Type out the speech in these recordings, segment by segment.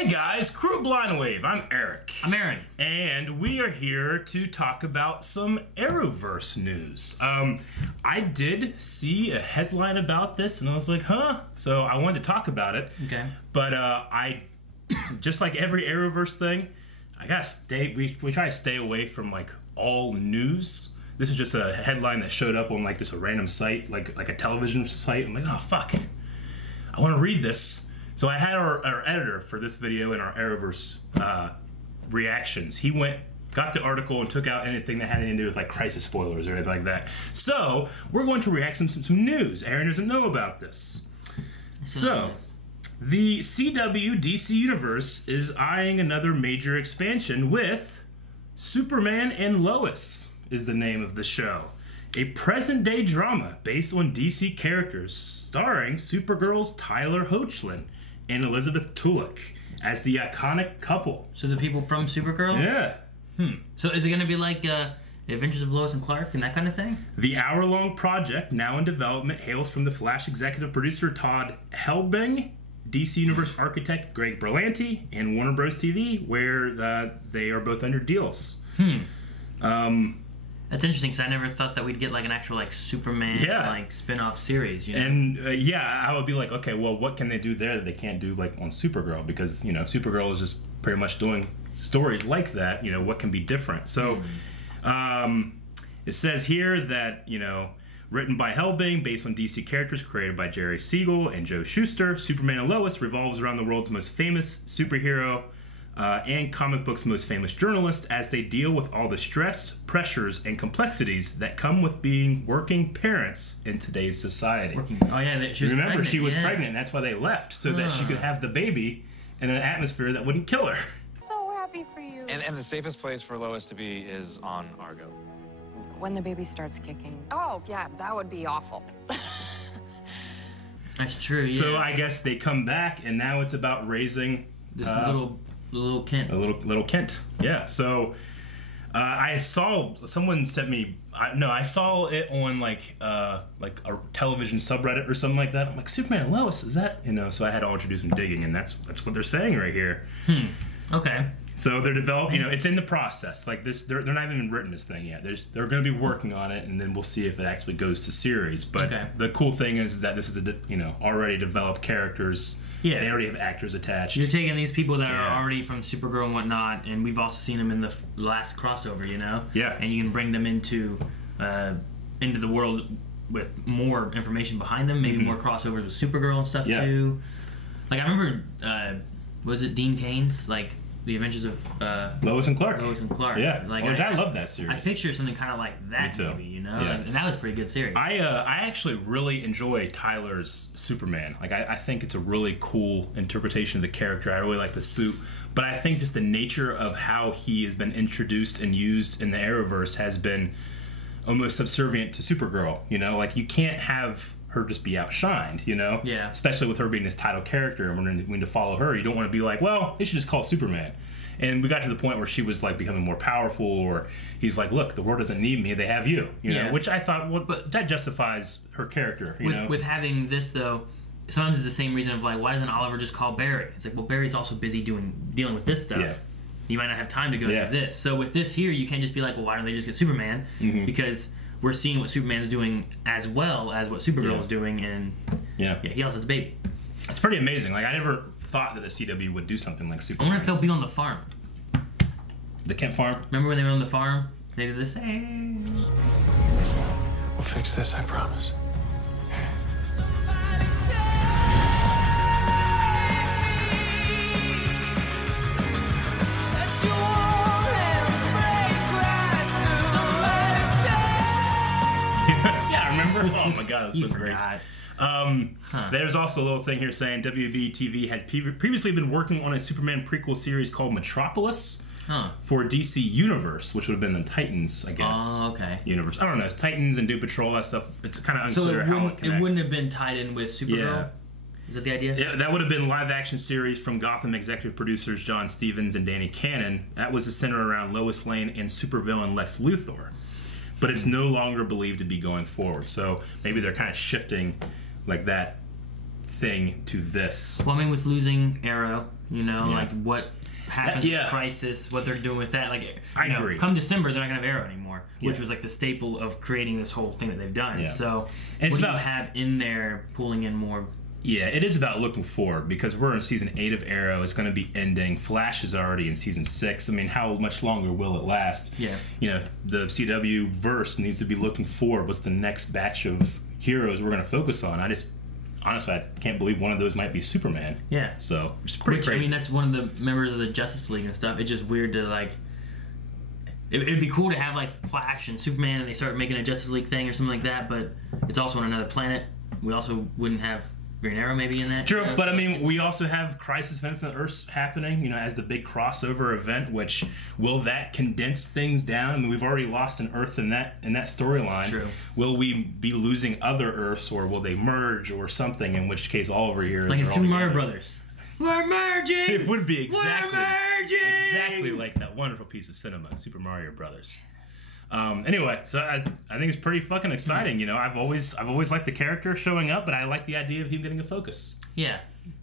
Hey guys, Crew Blind Wave, I'm Eric. I'm Aaron. And we are here to talk about some Arrowverse news. I did see a headline about this and I was like, huh? So I wanted to talk about it. Okay. But I, just like every Arrowverse thing, I gotta stay, we try to stay away from like all news. This is just a headline that showed up on like just a random site, like a television site. I'm like, oh fuck, I want to read this. So I had our editor for this video in our Arrowverse reactions. He got the article and took out anything that had anything to do with like crisis spoilers or anything like that. So we're going to react to some news. Aaron doesn't know about this. So the CW DC Universe is eyeing another major expansion with Superman and Lois is the name of the show. A present-day drama based on DC characters starring Supergirl's Tyler Hoechlin and Elizabeth Tulloch as the iconic couple. So the people from Supergirl? Yeah. So is it going to be like The Adventures of Lois and Clark and that kind of thing? The hour-long project, now in development, hails from the Flash executive producer Todd Helbing, DC Universe architect Greg Berlanti, and Warner Bros. TV, where they are both under deals. That's interesting because I never thought that we'd get like an actual like Superman like spin-off series. You know? And yeah, I would be like, okay, well, what can they do there that they can't do like on Supergirl? Because you know, Supergirl is just pretty much doing stories like that. You know, what can be different? So it says here that written by Helbing, based on DC characters created by Jerry Siegel and Joe Shuster, Superman and Lois revolves around the world's most famous superhero and comic books' most famous journalists as they deal with all the stress, pressures, and complexities that come with being working parents in today's society. Oh yeah, she was Remember, pregnant. she was pregnant, and that's why they left, so that she could have the baby in an atmosphere that wouldn't kill her. So happy for you. And the safest place for Lois to be is on Argo. When the baby starts kicking. Oh, yeah, that would be awful. That's true, yeah. So I guess they come back, and now it's about raising this little Kent. A little Kent, yeah. So I saw someone sent me. I saw it on like a television subreddit or something like that. I'm like, Superman and Lois, is that So I had to all do some digging, and that's what they're saying right here. Okay. So they're developing. It's in the process. Like this, they're not even written this thing yet. They're going to be working on it, and then we'll see if it actually goes to series. But the cool thing is that this is already developed characters. Yeah, they already have actors attached. You're taking these people that are already from Supergirl and whatnot, and we've also seen them in the last crossover, Yeah. And you can bring them into the world with more information behind them, maybe more crossovers with Supergirl and stuff too. Like I remember, was it Dean Cain's The Adventures of Lois and Clark? Lois and Clark. Yeah, I love that series. I picture something kind of like that, maybe, and that was a pretty good series. I actually really enjoy Tyler's Superman. Like, I think it's a really cool interpretation of the character. I really like the suit, but I think just the nature of how he has been introduced and used in the Arrowverse has been almost subservient to Supergirl. Like you can't have her just be outshined, Yeah. Especially with her being this title character, and when to follow her, you don't want to be like, well, they should just call Superman. And we got to the point where she was like becoming more powerful, or he's like, look, the world doesn't need me, they have you, know, which I thought, well, but that justifies her character, With having this though, sometimes it's the same reason of like, why doesn't Oliver just call Barry? It's like, well, Barry's also busy dealing with this stuff. Yeah. You might not have time to go do this. So with this here, you can't just be like, well, why don't they just get Superman? Because we're seeing what Superman's doing as well as what Supergirl's doing, and he also has a baby. It's pretty amazing. Like I never thought that the CW would do something like Superman. I wonder if they'll be on the farm. The Kent farm? Remember when they were on the farm? They did this. Hey. We'll fix this, I promise. Oh my god, it's so great. There's also a little thing here saying WB TV had previously been working on a Superman prequel series called Metropolis for DC Universe, which would have been the Titans, I guess. Oh, okay. Universe. I don't know. Titans and Doom Patrol, that stuff. It's kind of unclear how it connects. It wouldn't have been tied in with Supergirl? Yeah. Is that the idea? Yeah, that would have been live action series from Gotham executive producers John Stevens and Danny Cannon. That was to center around Lois Lane and supervillain Lex Luthor. But it's no longer believed to be going forward. So maybe they're kind of shifting like that thing to this. Well, I mean, with losing Arrow, You know, like what happens with Crisis, what they're doing with that. Like, I agree. Come December, they're not gonna have Arrow anymore, which was like the staple of creating this whole thing that they've done. So, and what do you have in there pulling in more? Yeah, it is about looking forward because we're in season 8 of Arrow. It's going to be ending. Flash is already in season 6. I mean, how much longer will it last? Yeah. You know, the CW verse needs to be looking forward. What's the next batch of heroes we're going to focus on? Honestly, I can't believe one of those might be Superman. Yeah. So, it's pretty crazy. I mean, that's one of the members of the Justice League and stuff. It's just weird to, like... It'd be cool to have, like, Flash and Superman and they start making a Justice League thing or something like that, but it's also on another planet. We also wouldn't have Green Arrow maybe in that. True, but I mean, we also have Crisis of Infinite Earths happening, you know, as the big crossover event, which will that condense things down? I mean, we've already lost an Earth in that storyline. True. Will we be losing other Earths, or will they merge or something, in which case all of our heroes like in are Super Mario Brothers. We're merging! It would be exactly We're merging! like that wonderful piece of cinema, Super Mario Brothers. Anyway, so I think it's pretty fucking exciting. You know, I've always liked the character showing up, but I like the idea of him getting a focus. Yeah,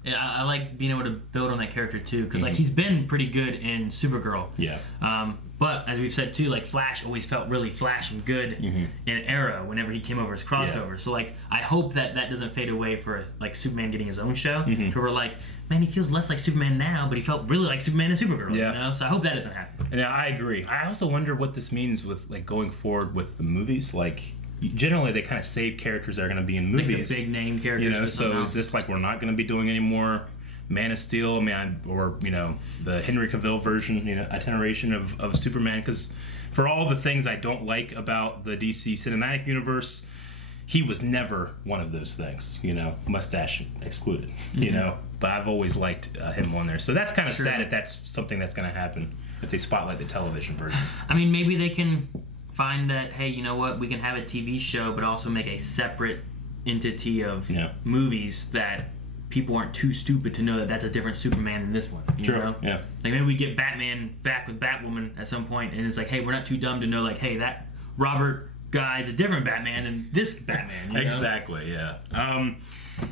I like being able to build on that character too, because like he's been pretty good in Supergirl. Yeah. But as we've said too, like Flash always felt really Flash and good in Arrow whenever he came over as crossover. Yeah. So like I hope that doesn't fade away for like Superman getting his own show. To where like, man, he feels less like Superman now, but he felt really like Superman and Supergirl. Yeah. You know? So I hope that doesn't happen. Yeah, I agree. I also wonder what this means with like going forward with the movies. Like generally they kind of save characters that are going to be in movies. Like the big name characters. You know, so is this like we're not going to be doing any more Man of Steel, or you know, the Henry Cavill version, you know, iteration of Superman? Because for all the things I don't like about the DC cinematic universe, he was never one of those things. You know, mustache excluded. You know, but I've always liked him on there. So that's kind of sad if that's something that's going to happen if they spotlight the television version. I mean, maybe they can find that, hey, you know what, we can have a TV show, but also make a separate entity of movies that people aren't too stupid to know that that's a different Superman than this one. You know? Yeah. Like maybe we get Batman back with Batwoman at some point, and it's like, hey, we're not too dumb to know, like, hey, that Robert guy's a different Batman than this Batman. You know? Exactly. Yeah.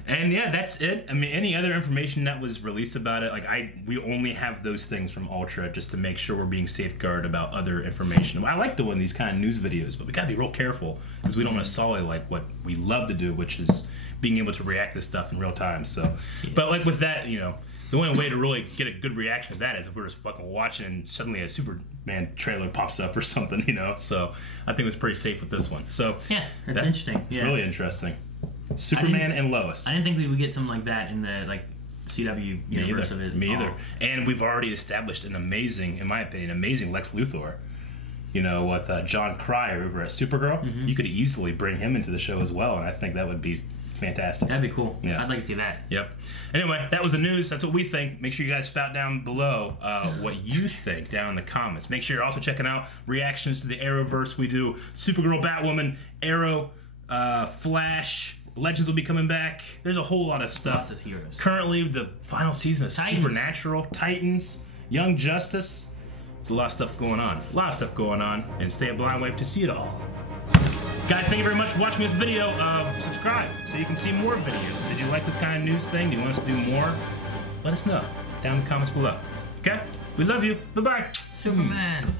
And yeah, that's it. I mean, any other information that was released about it, like we only have those things from Ultra just to make sure we're being safeguarded about other information. I like doing these kind of news videos, but we gotta be real careful because we don't want to sully like what we love to do, which is being able to react to stuff in real time. So, but like with that, you know, the only way to really get a good reaction to that is if we're just fucking watching and suddenly a Superman trailer pops up or something, you know. So I think it was pretty safe with this one. So yeah, that's interesting. Yeah, really interesting. Superman and Lois. I didn't think we would get something like that in the like CW universe of it. Me either. And we've already established an amazing, in my opinion, amazing Lex Luthor. You know, with John Cryer over at Supergirl, you could easily bring him into the show as well, and I think that would be fantastic. That'd be cool. Yeah. I'd like to see that. Yep. Anyway, that was the news. That's what we think. Make sure you guys spout down below what you think down in the comments. Make sure you're also checking out reactions to the Arrowverse. We do Supergirl, Batwoman, Arrow, Flash. Legends will be coming back. There's a whole lot of stuff. Lots of heroes. Currently, the final season of Supernatural, Titans, Young Justice. There's a lot of stuff going on. A lot of stuff going on. And stay at Blind Wave to see it all. Guys, thank you very much for watching this video. Subscribe so you can see more videos. Did you like this kind of news thing? Do you want us to do more? Let us know down in the comments below. Okay? We love you. Bye-bye. Superman.